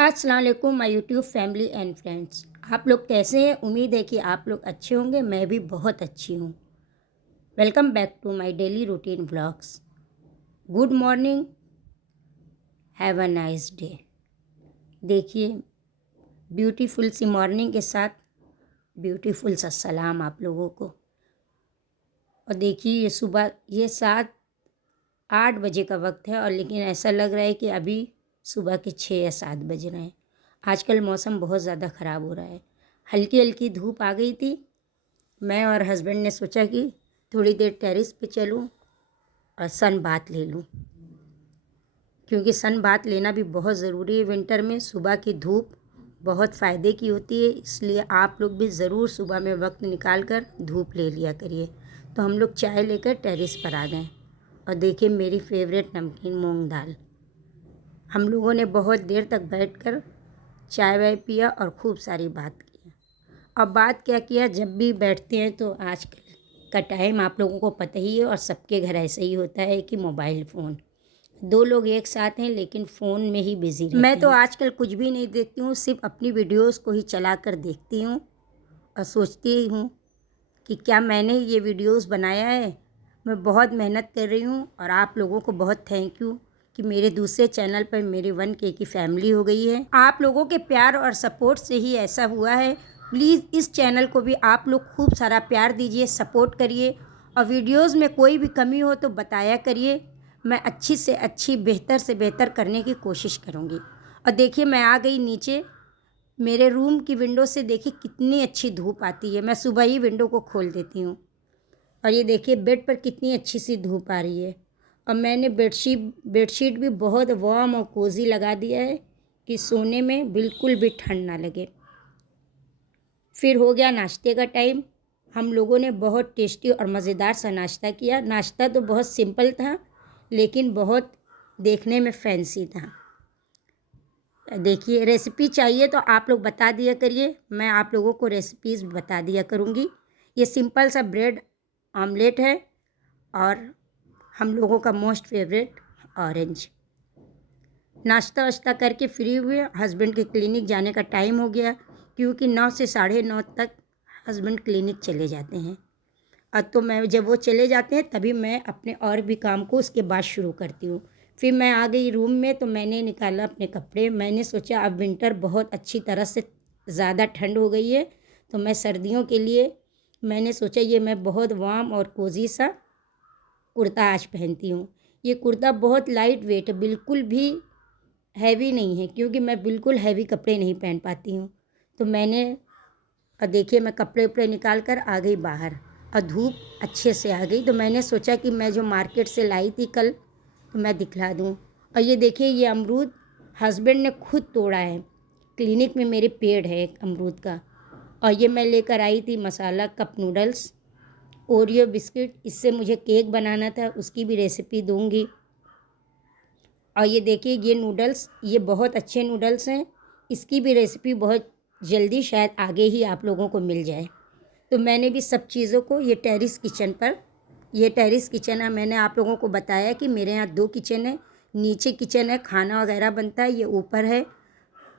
अस्सलाम वालेकुम my YouTube family and friends. आप लोग कैसे हैं? उम्मीद है कि आप लोग अच्छे होंगे। मैं भी बहुत अच्छी हूँ। Welcome back to my daily routine vlogs. Good morning, have a nice day. देखिए, ब्यूटीफुल सी मॉर्निंग के साथ ब्यूटीफुल सा सलाम आप लोगों को। और देखिए, ये सुबह 7-8 बजे का वक्त है और लेकिन ऐसा लग रहा है कि अभी सुबह के 6 या 7 बज रहे हैं। आजकल मौसम बहुत ज़्यादा ख़राब हो रहा है। हल्की हल्की धूप आ गई थी। मैं और हस्बैंड ने सोचा कि थोड़ी देर टेरेस पे चलूं और सन बाथ ले लूं, क्योंकि सन बाथ लेना भी बहुत ज़रूरी है। विंटर में सुबह की धूप बहुत फ़ायदे की होती है, इसलिए आप लोग भी ज़रूर सुबह में वक्त निकाल कर धूप ले लिया करिए। तो हम लोग चाय लेकर टेरेस पर आ गए और देखिए मेरी फेवरेट नमकीन मूंग दाल। हम लोगों ने बहुत देर तक बैठकर चाय वाय पिया और खूब सारी बात की। अब बात क्या किया, जब भी बैठते हैं तो आजकल का टाइम आप लोगों को पता ही है और सबके घर ऐसा ही होता है कि मोबाइल फ़ोन, दो लोग एक साथ हैं लेकिन फ़ोन में ही बिज़ी रहते हैं। मैं तो आजकल कुछ भी नहीं देखती हूँ, सिर्फ अपनी वीडियोस को ही चला कर देखती हूँ और सोचती हूँ कि क्या मैंने ये वीडियोस बनाया है। मैं बहुत मेहनत कर रही हूँ और आप लोगों को बहुत थैंक यू कि मेरे दूसरे चैनल पर मेरी 1K की फैमिली हो गई है। आप लोगों के प्यार और सपोर्ट से ही ऐसा हुआ है। प्लीज़ इस चैनल को भी आप लोग खूब सारा प्यार दीजिए, सपोर्ट करिए और वीडियोस में कोई भी कमी हो तो बताया करिए। मैं अच्छी से अच्छी, बेहतर से बेहतर करने की कोशिश करूँगी। और देखिए मैं आ गई नीचे। मेरे रूम की विंडो से देखिए कितनी अच्छी धूप आती है। मैं सुबह ही विंडो को खोल देती हूँ और ये देखिए बेड पर कितनी अच्छी सी धूप आ रही है। और मैंने बेडशीट भी बहुत वार्म और कोज़ी लगा दिया है कि सोने में बिल्कुल भी ठंड ना लगे। फिर हो गया नाश्ते का टाइम। हम लोगों ने बहुत टेस्टी और मज़ेदार सा नाश्ता किया। नाश्ता तो बहुत सिंपल था लेकिन बहुत देखने में फैंसी था। देखिए, रेसिपी चाहिए तो आप लोग बता दिया करिए, मैं आप लोगों को रेसिपीज़ बता दिया करूँगी। ये सिंपल सा ब्रेड ऑमलेट है और हम लोगों का मोस्ट फेवरेट ऑरेंज। नाश्ता वाश्ता करके फ्री हुए। हस्बैंड के क्लिनिक जाने का टाइम हो गया, क्योंकि 9 से 9:30 तक हस्बैंड क्लिनिक चले जाते हैं। अब तो मैं, जब वो चले जाते हैं तभी मैं अपने और भी काम को उसके बाद शुरू करती हूँ। फिर मैं आ गई रूम में तो मैंने निकाला अपने कपड़े। मैंने सोचा अब विंटर बहुत अच्छी तरह से, ज़्यादा ठंड हो गई है तो मैं सर्दियों के लिए मैंने सोचा ये मैं बहुत वार्म और कोज़ी सा कुर्ता आज पहनती हूँ। ये कुर्ता बहुत लाइट वेट है, बिल्कुल भी हैवी नहीं है, क्योंकि मैं बिल्कुल हैवी कपड़े नहीं पहन पाती हूँ। तो मैंने, और देखिए मैं कपड़े उपड़े निकाल कर आ गई बाहर और धूप अच्छे से आ गई। तो मैंने सोचा कि मैं जो मार्केट से लाई थी कल तो मैं दिखला दूँ। और ये देखिए ये अमरूद हस्बैंड ने खुद तोड़ा है। क्लिनिक में मेरे पेड़ है एक अमरूद का। और ये मैं लेकर आई थी मसाला कप नूडल्स, ओरियो बिस्किट। इससे मुझे केक बनाना था, उसकी भी रेसिपी दूंगी। और ये देखिए ये नूडल्स, ये बहुत अच्छे नूडल्स हैं। इसकी भी रेसिपी बहुत जल्दी शायद आगे ही आप लोगों को मिल जाए। तो मैंने भी सब चीज़ों को, ये टेरेस किचन पर, ये टेरेस किचन है। मैंने आप लोगों को बताया कि मेरे यहाँ 2 किचन है। नीचे किचन है, खाना वगैरह बनता है, ये ऊपर है।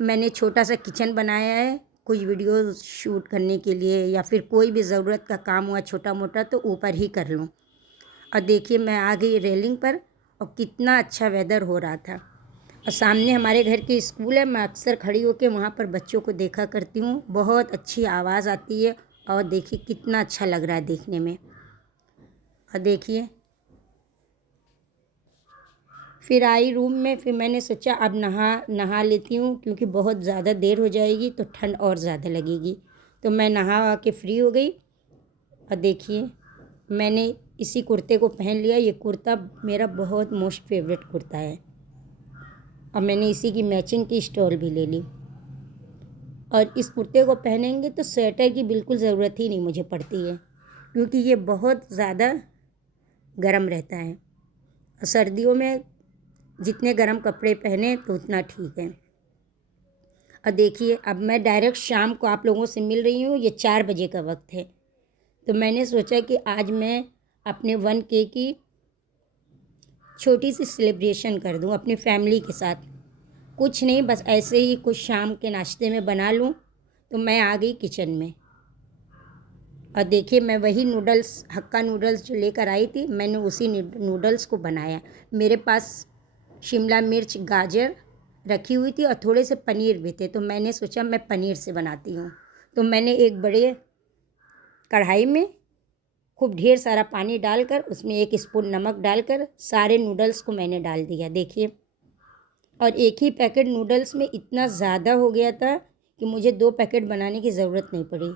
मैंने छोटा सा किचन बनाया है कुछ वीडियो शूट करने के लिए, या फिर कोई भी ज़रूरत का काम हुआ छोटा मोटा तो ऊपर ही कर लूँ। और देखिए मैं आ गई रेलिंग पर और कितना अच्छा वेदर हो रहा था। और सामने हमारे घर की स्कूल है। मैं अक्सर खड़ी होकर वहाँ पर बच्चों को देखा करती हूँ। बहुत अच्छी आवाज़ आती है और देखिए कितना अच्छा लग रहा है देखने में। और देखिए फिर आई रूम में। फिर मैंने सोचा अब नहा लेती हूँ, क्योंकि बहुत ज़्यादा देर हो जाएगी तो ठंड और ज़्यादा लगेगी। तो मैं नहा के फ्री हो गई। और देखिए मैंने इसी कुर्ते को पहन लिया। ये कुर्ता मेरा बहुत मोस्ट फेवरेट कुर्ता है और मैंने इसी की मैचिंग की स्टॉल भी ले ली। और इस कुर्ते को पहनेंगे तो स्वेटर की बिल्कुल ज़रूरत ही नहीं मुझे पड़ती है, क्योंकि ये बहुत ज़्यादा गर्म रहता है। और सर्दियों में जितने गर्म कपड़े पहने तो उतना ठीक है। और देखिए अब मैं डायरेक्ट शाम को आप लोगों से मिल रही हूँ। ये 4 बजे का वक्त है। तो मैंने सोचा कि आज मैं अपने 1K की छोटी सी सेलिब्रेशन कर दूँ अपनी फैमिली के साथ। कुछ नहीं, बस ऐसे ही कुछ शाम के नाश्ते में बना लूँ। तो मैं आ गई किचन में और देखिए मैं वही नूडल्स, हक्का नूडल्स जो लेकर आई थी, मैंने उसी नूडल्स को बनाया। मेरे पास शिमला मिर्च, गाजर रखी हुई थी और थोड़े से पनीर भी थे, तो मैंने सोचा मैं पनीर से बनाती हूँ। तो मैंने एक बड़े कढ़ाई में खूब ढेर सारा पानी डालकर उसमें 1 स्पून नमक डालकर सारे नूडल्स को मैंने डाल दिया। देखिए, और एक ही पैकेट नूडल्स में इतना ज़्यादा हो गया था कि मुझे 2 पैकेट बनाने की ज़रूरत नहीं पड़ी।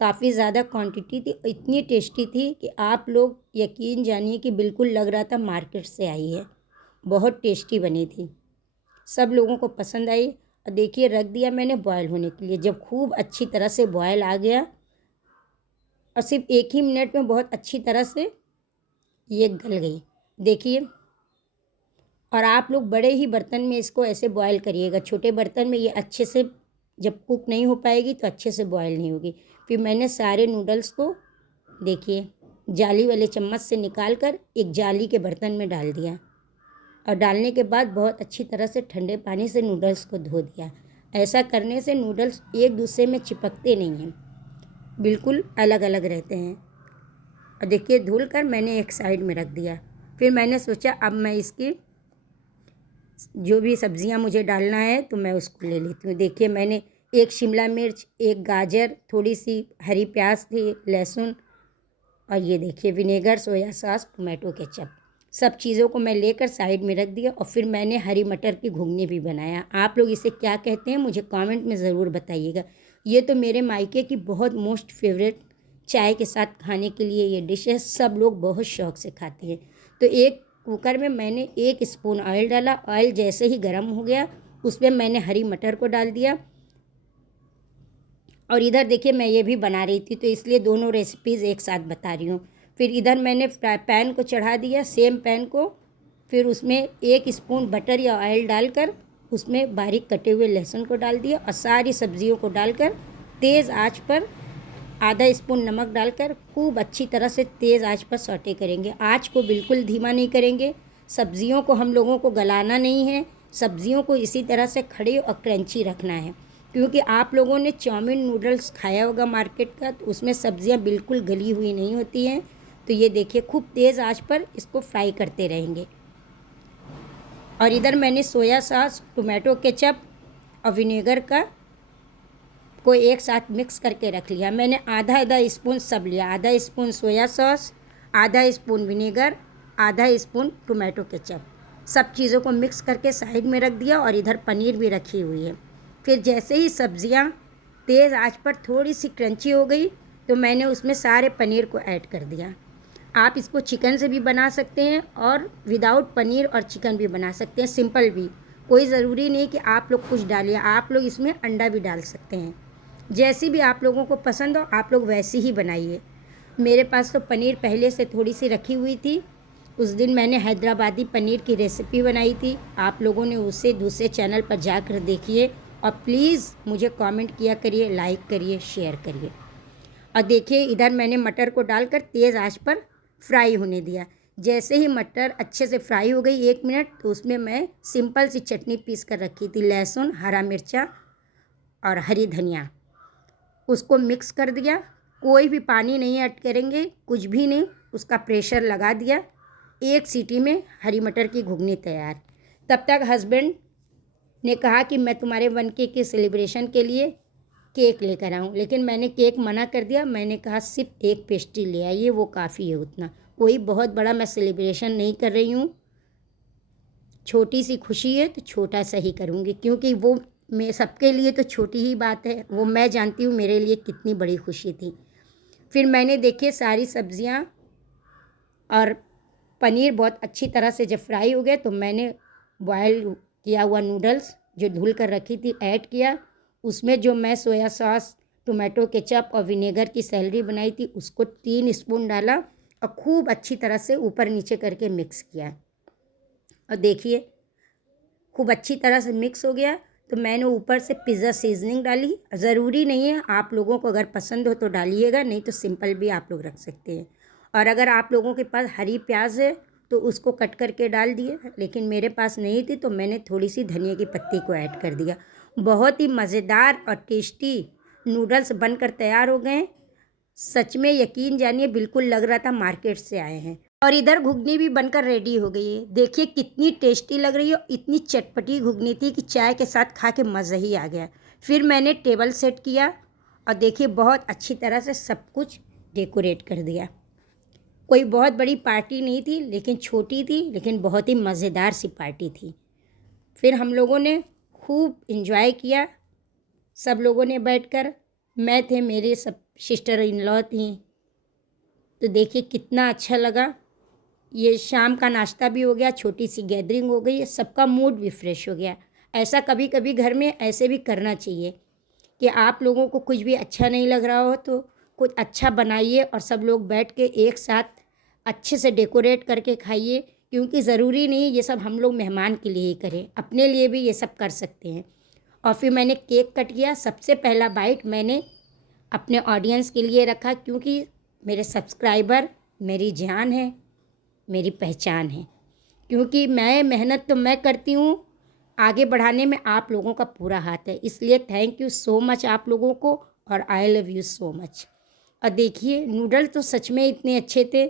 काफ़ी ज़्यादा क्वांटिटी थी, इतनी टेस्टी थी कि आप लोग यकीन जानिए कि बिल्कुल लग रहा था मार्केट से आई है। बहुत टेस्टी बनी थी, सब लोगों को पसंद आई। और देखिए रख दिया मैंने बॉयल होने के लिए। जब खूब अच्छी तरह से बॉयल आ गया और सिर्फ 1 ही मिनट में बहुत अच्छी तरह से ये गल गई। देखिए, और आप लोग बड़े ही बर्तन में इसको ऐसे बॉयल करिएगा, छोटे बर्तन में ये अच्छे से जब कुक नहीं हो पाएगी तो अच्छे से बॉयल नहीं होगी। फिर मैंने सारे नूडल्स को देखिए जाली वाले चम्मच से निकाल कर एक जाली के बर्तन में डाल दिया और डालने के बाद बहुत अच्छी तरह से ठंडे पानी से नूडल्स को धो दिया। ऐसा करने से नूडल्स एक दूसरे में चिपकते नहीं हैं, बिल्कुल अलग अलग रहते हैं। और देखिए धुल कर मैंने एक साइड में रख दिया। फिर मैंने सोचा अब मैं इसकी जो भी सब्जियां मुझे डालना है तो मैं उसको ले लेती हूँ। देखिए मैंने 1 शिमला मिर्च, 1 गाजर, थोड़ी सी हरी प्याज थी, लहसुन, और ये देखिए vinegar, soya sauce, tomato ketchup, सब चीज़ों को मैं लेकर साइड में रख दिया। और फिर मैंने हरी मटर की घुगनी भी बनाया। आप लोग इसे क्या कहते हैं मुझे कमेंट में ज़रूर बताइएगा। ये तो मेरे मायके की बहुत मोस्ट फेवरेट चाय के साथ खाने के लिए ये डिश है, सब लोग बहुत शौक़ से खाते हैं। तो एक कुकर में मैंने 1 स्पून ऑयल डाला। ऑयल जैसे ही गर्म हो गया उसमें मैंने हरी मटर को डाल दिया। और इधर देखिए मैं ये भी बना रही थी तो इसलिए दोनों रेसिपीज़ एक साथ बता रही हूँ। फिर इधर मैंने पैन को चढ़ा दिया, सेम पैन को, फिर उसमें 1 स्पून बटर या ऑयल डालकर उसमें बारीक कटे हुए लहसुन को डाल दिया और सारी सब्जियों को डालकर तेज़ आंच पर आधा स्पून नमक डालकर खूब अच्छी तरह से तेज़ आंच पर सौटे करेंगे। आंच को बिल्कुल धीमा नहीं करेंगे, सब्जियों को हम लोगों को गलाना नहीं है, सब्जियों को इसी तरह से खड़ी और क्रंची रखना है। क्योंकि आप लोगों ने चाउमीन नूडल्स खाया होगा मार्केट का, तो उसमें सब्जियां बिल्कुल गली हुई नहीं होती हैं। तो ये देखिए खूब तेज़ आंच पर इसको फ्राई करते रहेंगे। और इधर मैंने सोया सॉस, टोमेटो केचप और विनेगर को एक साथ मिक्स करके रख लिया। मैंने आधा स्पून सब लिया, आधा स्पून सोया सॉस, आधा स्पून विनेगर, आधा स्पून टोमेटो केचप, सब चीज़ों को मिक्स करके साइड में रख दिया। और इधर पनीर भी रखी हुई है। फिर जैसे ही सब्जियां तेज़ आंच पर थोड़ी सी क्रंची हो गई तो मैंने उसमें सारे पनीर को ऐड कर दिया। आप इसको चिकन से भी बना सकते हैं और विदाउट पनीर और चिकन भी बना सकते हैं, सिंपल भी। कोई ज़रूरी नहीं कि आप लोग कुछ डालिए, आप लोग इसमें अंडा भी डाल सकते हैं। जैसी भी आप लोगों को पसंद हो आप लोग वैसी ही बनाइए। मेरे पास तो पनीर पहले से थोड़ी सी रखी हुई थी। उस दिन मैंने हैदराबादी पनीर की रेसिपी बनाई थी, आप लोगों ने उसे दूसरे चैनल पर जाकर देखिए। और प्लीज़ मुझे कमेंट किया करिए, लाइक करिए, शेयर करिए। और देखिए इधर मैंने मटर को डालकर तेज़ आंच पर फ्राई होने दिया। जैसे ही मटर अच्छे से फ्राई हो गई 1 मिनट, तो उसमें मैं सिंपल सी चटनी पीस कर रखी थी, लहसुन, हरा मिर्चा और हरी धनिया, उसको मिक्स कर दिया। कोई भी पानी नहीं ऐड करेंगे, कुछ भी नहीं, उसका प्रेशर लगा दिया। 1 सीटी में हरी मटर की घुगनी तैयार। तब तक हस्बैंड ने कहा कि मैं तुम्हारे 1K के सेलिब्रेशन के लिए केक लेकर आऊँ, लेकिन मैंने केक मना कर दिया। मैंने कहा सिर्फ 1 पेस्ट्री ले आइए, वो काफ़ी है उतना, कोई बहुत बड़ा मैं सेलिब्रेशन नहीं कर रही हूँ, छोटी सी खुशी है तो छोटा सा ही करूँगी। क्योंकि वो मैं सबके लिए तो छोटी ही बात है, वो मैं जानती हूँ मेरे लिए कितनी बड़ी खुशी थी। फिर मैंने देखिए सारी सब्जियाँ और पनीर बहुत अच्छी तरह से जब फ्राई हो गए तो मैंने बॉयल किया हुआ नूडल्स जो धुल कर रखी थी ऐड किया। उसमें जो मैं सोया सॉस, टोमेटो केचप और विनेगर की सैलरी बनाई थी उसको 3 स्पून डाला और खूब अच्छी तरह से ऊपर नीचे करके मिक्स किया। और देखिए खूब अच्छी तरह से मिक्स हो गया तो मैंने ऊपर से पिज़्ज़ा सीजनिंग डाली। ज़रूरी नहीं है, आप लोगों को अगर पसंद हो तो डालिएगा, नहीं तो सिंपल भी आप लोग रख सकते हैं। और अगर आप लोगों के पास हरी प्याज है तो उसको कट करके डाल दिए, लेकिन मेरे पास नहीं थी तो मैंने थोड़ी सी धनिया की पत्ती को ऐड कर दिया। बहुत ही मज़ेदार और टेस्टी नूडल्स बनकर तैयार हो गए। सच में यकीन जानिए, बिल्कुल लग रहा था मार्केट से आए हैं। और इधर घुगनी भी बनकर रेडी हो गई है। देखिए कितनी टेस्टी लग रही है, इतनी चटपटी घुगनी थी कि चाय के साथ खा के मज़ा ही आ गया। फिर मैंने टेबल सेट किया और देखिए बहुत अच्छी तरह से सब कुछ डेकोरेट कर दिया। कोई बहुत बड़ी पार्टी नहीं थी, लेकिन छोटी थी, लेकिन बहुत ही मज़ेदार सी पार्टी थी। फिर हम लोगों ने खूब इन्जॉय किया, सब लोगों ने बैठकर। मैं थे, मेरे सब सिस्टर इन लॉ थी, तो देखिए कितना अच्छा लगा। ये शाम का नाश्ता भी हो गया, छोटी सी गैदरिंग हो गई, सबका मूड भी फ्रेश हो गया। ऐसा कभी कभी घर में ऐसे भी करना चाहिए कि आप लोगों को कुछ भी अच्छा नहीं लग रहा हो तो कुछ अच्छा बनाइए और सब लोग बैठ के एक साथ अच्छे से डेकोरेट करके खाइए, क्योंकि ज़रूरी नहीं ये सब हम लोग मेहमान के लिए ही करें, अपने लिए भी ये सब कर सकते हैं। और फिर मैंने केक कट किया। सबसे पहला बाइट मैंने अपने ऑडियंस के लिए रखा, क्योंकि मेरे सब्सक्राइबर मेरी जान है, मेरी पहचान है। क्योंकि मैं मेहनत तो मैं करती हूँ, आगे बढ़ाने में आप लोगों का पूरा हाथ है। इसलिए थैंक यू सो मच आप लोगों को, और I love you so much. और देखिए नूडल तो सच में इतने अच्छे थे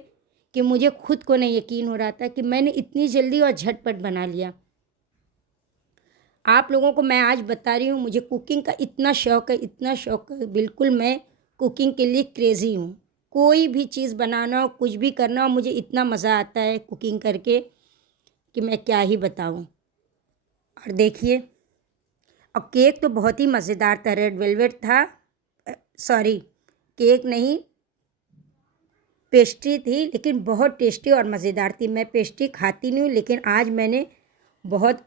कि मुझे खुद को नहीं यकीन हो रहा था कि मैंने इतनी जल्दी और झटपट बना लिया। आप लोगों को मैं आज बता रही हूँ, मुझे कुकिंग का इतना शौक़ है, इतना शौक़ है, बिल्कुल मैं कुकिंग के लिए क्रेज़ी हूँ। कोई भी चीज़ बनाना हो, कुछ भी करना हो, मुझे इतना मज़ा आता है कुकिंग करके कि मैं क्या ही बताऊँ। और देखिए, और केक तो बहुत ही मज़ेदार था, रेड वेलवेट था। सॉरी, केक नहीं, पेस्ट्री थी, लेकिन बहुत टेस्टी और मज़ेदार थी। मैं पेस्ट्री खाती नहीं हूँ, लेकिन आज मैंने बहुत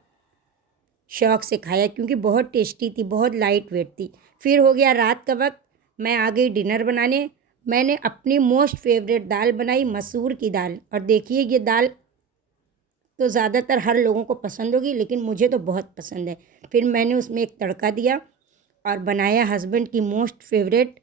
शौक़ से खाया क्योंकि बहुत टेस्टी थी, बहुत लाइट वेट थी। फिर हो गया रात का वक्त, मैं आ गई डिनर बनाने। मैंने अपनी मोस्ट फेवरेट दाल बनाई, मसूर की दाल। और देखिए ये दाल तो ज़्यादातर हर लोगों को पसंद होगी, लेकिन मुझे तो बहुत पसंद है। फिर मैंने उसमें एक तड़का दिया और बनाया हस्बैंड की मोस्ट फेवरेट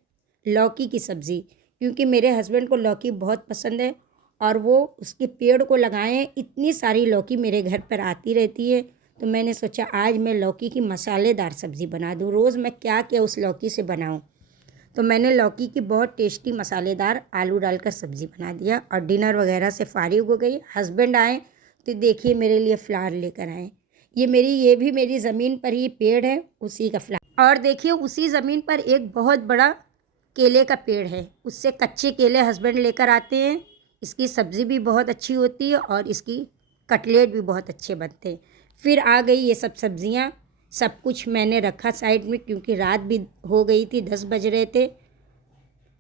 लौकी की सब्ज़ी, क्योंकि मेरे हस्बैंड को लौकी बहुत पसंद है और वो उसके पेड़ को लगाए हैं। इतनी सारी लौकी मेरे घर पर आती रहती है, तो मैंने सोचा आज मैं लौकी की मसालेदार सब्ज़ी बना दूँ। रोज़ मैं क्या क्या उस लौकी से बनाऊँ, तो मैंने लौकी की बहुत टेस्टी मसालेदार आलू डालकर सब्ज़ी बना दिया। और डिनर वगैरह से फारिग हो गई। हस्बैंड आए तो देखिए मेरे लिए फ्लावर लेकर आए। ये भी मेरी ज़मीन पर ही पेड़ है, उसी का फ्लावर। और देखिए उसी ज़मीन पर एक बहुत बड़ा केले का पेड़ है, उससे कच्चे केले हस्बैंड लेकर आते हैं। इसकी सब्ज़ी भी बहुत अच्छी होती है और इसकी कटलेट भी बहुत अच्छे बनते हैं। फिर आ गई ये सब सब्ज़ियाँ, सब कुछ मैंने रखा साइड में, क्योंकि रात भी हो गई थी, 10 बज रहे थे।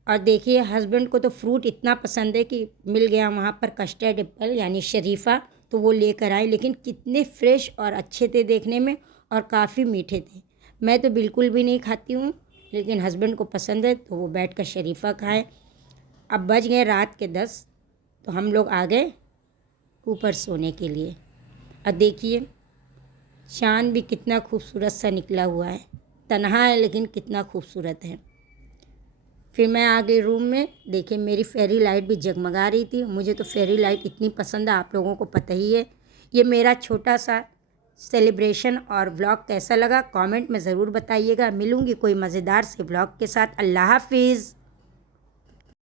और देखिए हस्बैंड को तो फ्रूट इतना पसंद है कि मिल गया वहाँ पर कस्टर्ड एप्पल यानी शरीफ़ा, तो वो लेकर आए। लेकिन कितने फ्रेश और अच्छे थे देखने में और काफ़ी मीठे थे। मैं तो बिल्कुल भी नहीं खाती हूँ, लेकिन हस्बैंड को पसंद है तो वो बैठ कर शरीफ़ा खाएँ। अब बज गए रात के 10, तो हम लोग आ गए ऊपर सोने के लिए। और देखिए चाँद भी कितना खूबसूरत सा निकला हुआ है, तन्हा है लेकिन कितना खूबसूरत है। फिर मैं आ गई रूम में। देखिए मेरी फेरी लाइट भी जगमगा रही थी। मुझे तो फेरी लाइट इतनी पसंद है, आप लोगों को पता ही है। ये मेरा छोटा सा सेलिब्रेशन और व्लॉग कैसा लगा कमेंट में ज़रूर बताइएगा। मिलूँगी कोई मज़ेदार से व्लॉग के साथ। अल्लाह हाफिज़।